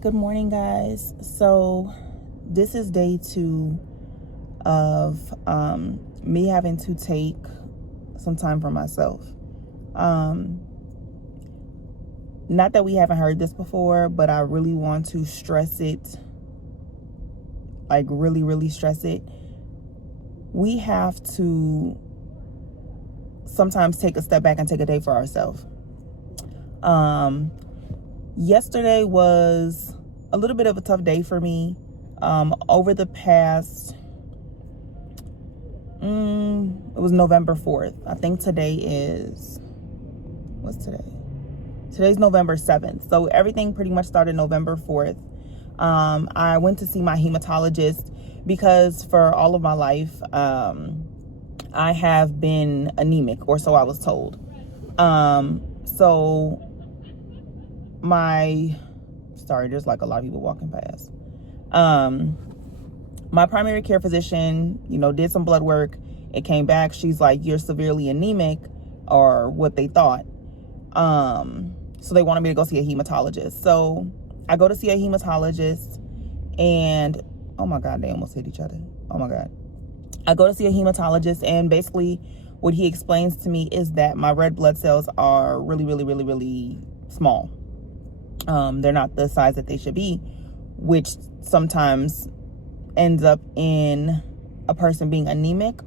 Good morning, guys. So this is day 2 of me having to take some time for myself. Not that we haven't heard this before, but I really want to stress it, like really stress it. We have to sometimes take a step back and take a day for ourselves. Yesterday was a little bit of a tough day for me. Over the past, it was November 4th. I think today is, what's today? Today's November 7th. So everything pretty much started November 4th. I went to see my hematologist because for all of my life, I have been anemic, or so I was told. There's like a lot of people walking past. My primary care physician, did some blood work. It came back. She's like, you're severely anemic, or what they thought. So they wanted me to go see a hematologist. So I go to see a hematologist and, oh my God, they almost hit each other. Oh my God. I go to see a hematologist, and basically what he explains to me is that my red blood cells are really small. They're not the size that they should be, which sometimes ends up in a person being anemic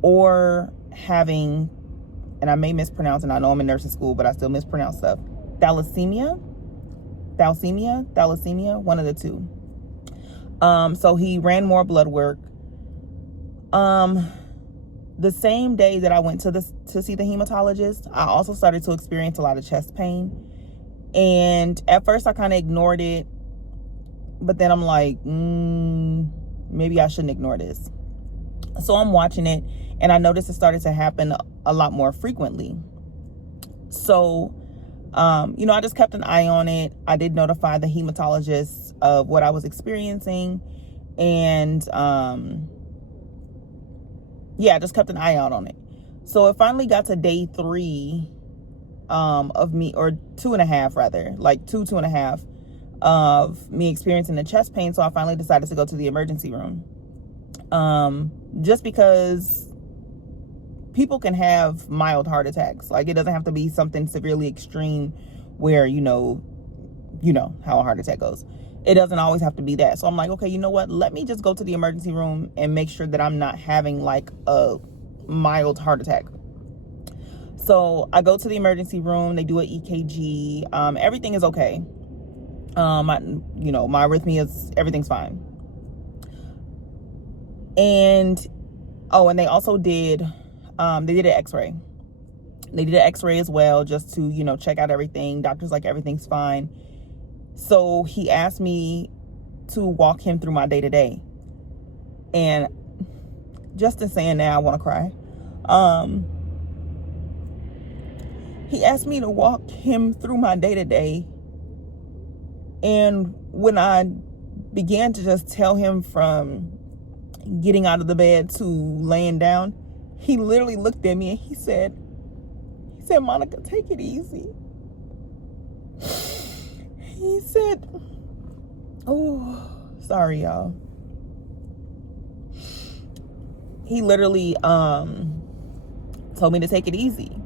or having, and I may mispronounce, and I know I'm in nursing school, but I still mispronounce stuff, thalassemia, one of the two. So he ran more blood work. The same day that I went to see the hematologist, I also started to experience a lot of chest pain. And at first I kind of ignored it, but then I'm like, maybe I shouldn't ignore this. So I'm watching it, and I noticed it started to happen a lot more frequently. So, I just kept an eye on it. I did notify the hematologist of what I was experiencing, and I just kept an eye out on it. So it finally got to day 3 of me, or 2.5 rather, like 2.5 of me experiencing the chest pain. So I finally decided to go to the emergency room. Just because people can have mild heart attacks. Like, it doesn't have to be something severely extreme where, you know how a heart attack goes. It doesn't always have to be that. So I'm like, okay, you know what? Let me just go to the emergency room and make sure that I'm not having like a mild heart attack. So I go to the emergency room. They do an EKG. Everything is okay. My arrhythmias, everything's fine. And they also did, they did an X-ray. They did an X-ray as well, just to, check out everything. Doctor's like, everything's fine. So he asked me to walk him through my day-to-day. And just in saying that, I want to cry. He asked me to walk him through my day-to-day. And when I began to just tell him from getting out of the bed to laying down, he literally looked at me and he said, Monica, take it easy. He said, oh, sorry, y'all. He literally told me to take it easy.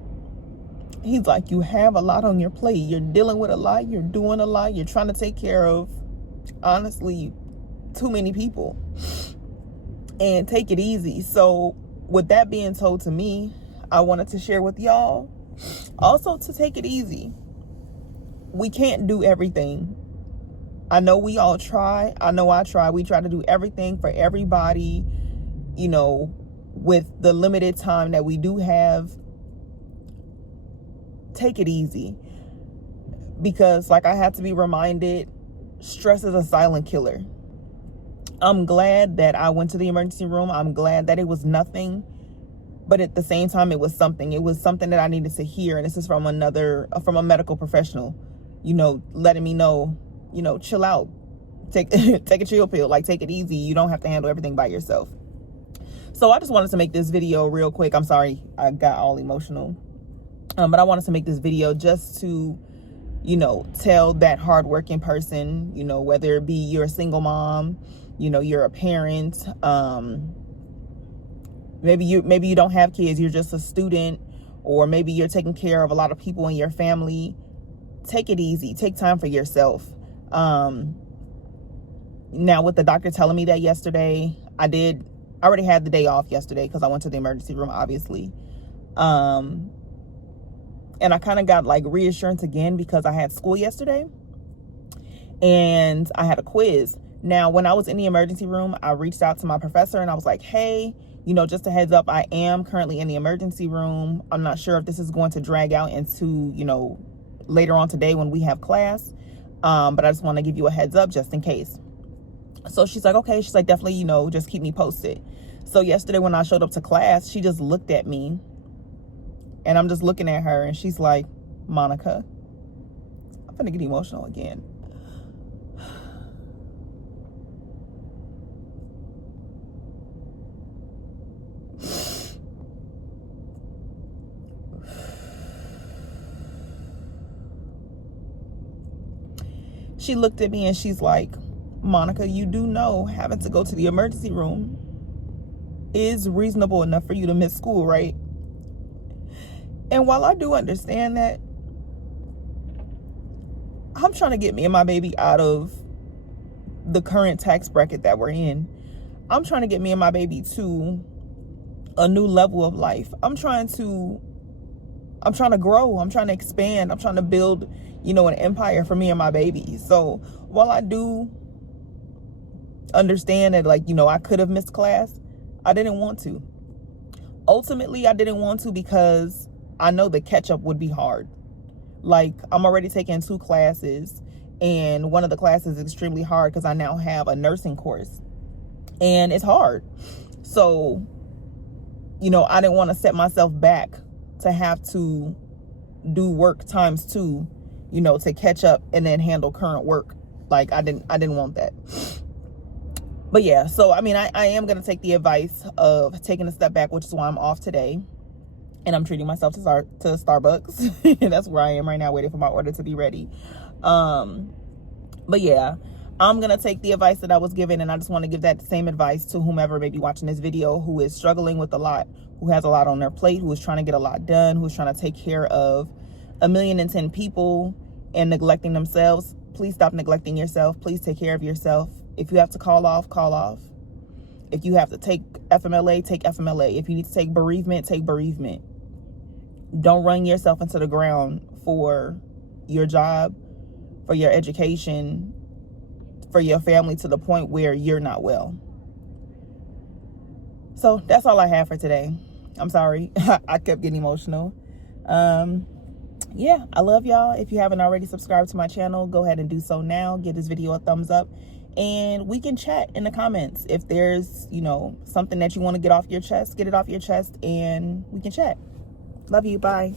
He's like, you have a lot on your plate. You're dealing with a lot. You're doing a lot. You're trying to take care of, honestly, too many people. And take it easy. So with that being told to me, I wanted to share with y'all also to take it easy. We can't do everything. I know we all try. I know I try. We try to do everything for everybody, with the limited time that we do have. Take it easy, because like I had to be reminded, stress is a silent killer. I'm glad that I went to the emergency room. I'm glad that it was nothing, but at the same time, it was something. It was something that I needed to hear, and this is from a medical professional, letting me know, chill out, take a chill pill, like take it easy. You don't have to handle everything by yourself. So I just wanted to make this video real quick. I'm sorry I got all emotional. But I wanted to make this video just to you know, tell that hardworking person, you know, whether it be you're a single mom, you know, you're a parent, maybe you don't have kids, you're just a student, or maybe you're taking care of a lot of people in your family. Take it easy. Take time for yourself. Now, with the doctor telling me that yesterday, I already had the day off yesterday because I went to the emergency room, obviously. And I kind of got like reassurance again because I had school yesterday and I had a quiz. Now, when I was in the emergency room, I reached out to my professor and I was like, hey, you know, just a heads up, I am currently in the emergency room. I'm not sure if this is going to drag out into, you know, later on today when we have class. But I just want to give you a heads up just in case. So she's like, okay. She's like, definitely, you know, just keep me posted. So yesterday when I showed up to class, she just looked at me and I'm just looking at her and she's like, Monica, I'm gonna get emotional again. She looked at me and she's like, Monica, you do know having to go to the emergency room is reasonable enough for you to miss school, right? And while I do understand that, I'm trying to get me and my baby out of the current tax bracket that we're in. I'm trying to get me and my baby to a new level of life. I'm trying to grow. I'm trying to expand. I'm trying to build, you know, an empire for me and my baby. So while I do understand that, like, you know, I could have missed class, I didn't want to. Ultimately, I didn't want to because I know the catch up would be hard. Like, I'm already taking 2 classes and one of the classes is extremely hard because I now have a nursing course and it's hard. So, you know, I didn't want to set myself back to have to do work times 2, you know, to catch up and then handle current work. Like, I didn't want that. But yeah, so I mean, I am going to take the advice of taking a step back, which is why I'm off today. And I'm treating myself to Starbucks. That's where I am right now, waiting for my order to be ready. But yeah, I'm going to take the advice that I was given. And I just want to give that same advice to whomever may be watching this video who is struggling with a lot, who has a lot on their plate, who is trying to get a lot done, who's trying to take care of 1,000,010 people and neglecting themselves. Please stop neglecting yourself. Please take care of yourself. If you have to call off, call off. If you have to take FMLA, take FMLA. If you need to take bereavement, take bereavement. Don't run yourself into the ground for your job, for your education, for your family to the point where you're not well. So that's all I have for today. I'm sorry. I kept getting emotional. Yeah, I love y'all. If you haven't already subscribed to my channel, go ahead and do so now. Give this video a thumbs up. And we can chat in the comments. If there's, you know, something that you want to get off your chest, get it off your chest and we can chat. Love you. Bye.